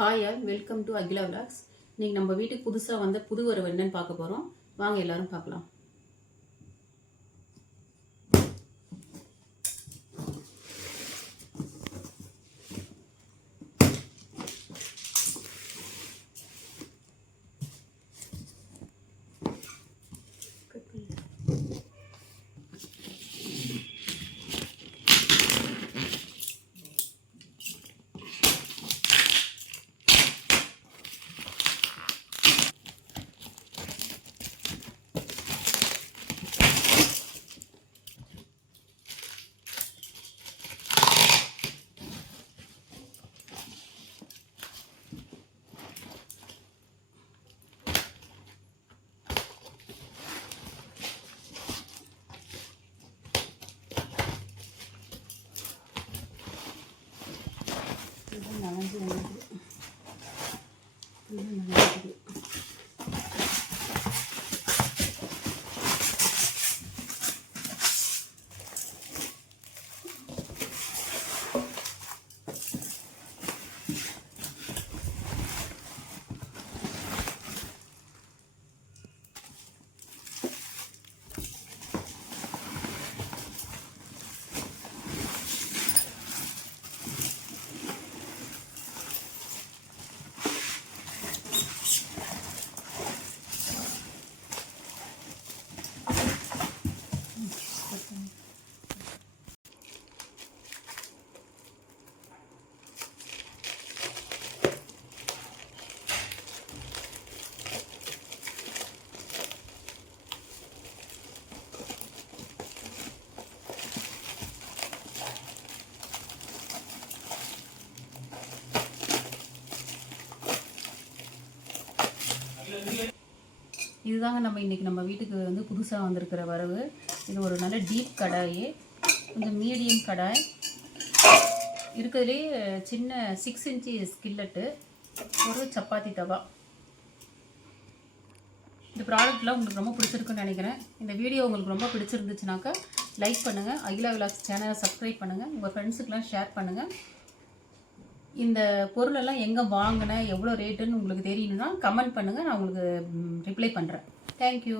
Hi all welcome to Akila vlogs இன்றைக்கி நம்ம வீட்டுக்கு புதுசாக வந்த புது வரவு என்னன்னு பார்க்க போகிறோம் வாங்க எல்லோரும் பார்க்கலாம். இது நனைஞ்சு இதுதாங்க நம்ம இன்றைக்கி நம்ம வீட்டுக்கு வந்து புதுசாக வந்திருக்கிற வரவு. இது ஒரு நல்ல டீப் கடாய். கொஞ்சம் மீடியம் கடாய். இருக்கிறதுலே சின்ன சிக்ஸ் இன்ச்சி ஸ்கில்லட்டு ஒரு சப்பாத்தி தவா. இந்த ப்ராடக்ட்லாம் உங்களுக்கு ரொம்ப பிடிச்சிருக்குன்னு நினைக்கிறேன். இந்த வீடியோ உங்களுக்கு ரொம்ப பிடிச்சிருந்துச்சுனாக்கா லைக் பண்ணுங்கள் அகிலா விலாஸ் சேனலை சப்ஸ்கிரைப் பண்ணுங்கள் உங்கள் ஃப்ரெண்ட்ஸுக்கெலாம் ஷேர் பண்ணுங்கள் இந்த பொருளெல்லாம் எங்கே வாங்கினேன் எவ்வளோ ரேட்டுன்னு உங்களுக்கு தெரியணும்னா கமெண்ட் பண்ணுங்கள் நான் உங்களுக்கு ரிப்ளை பண்ணுறேன் தேங்க்யூ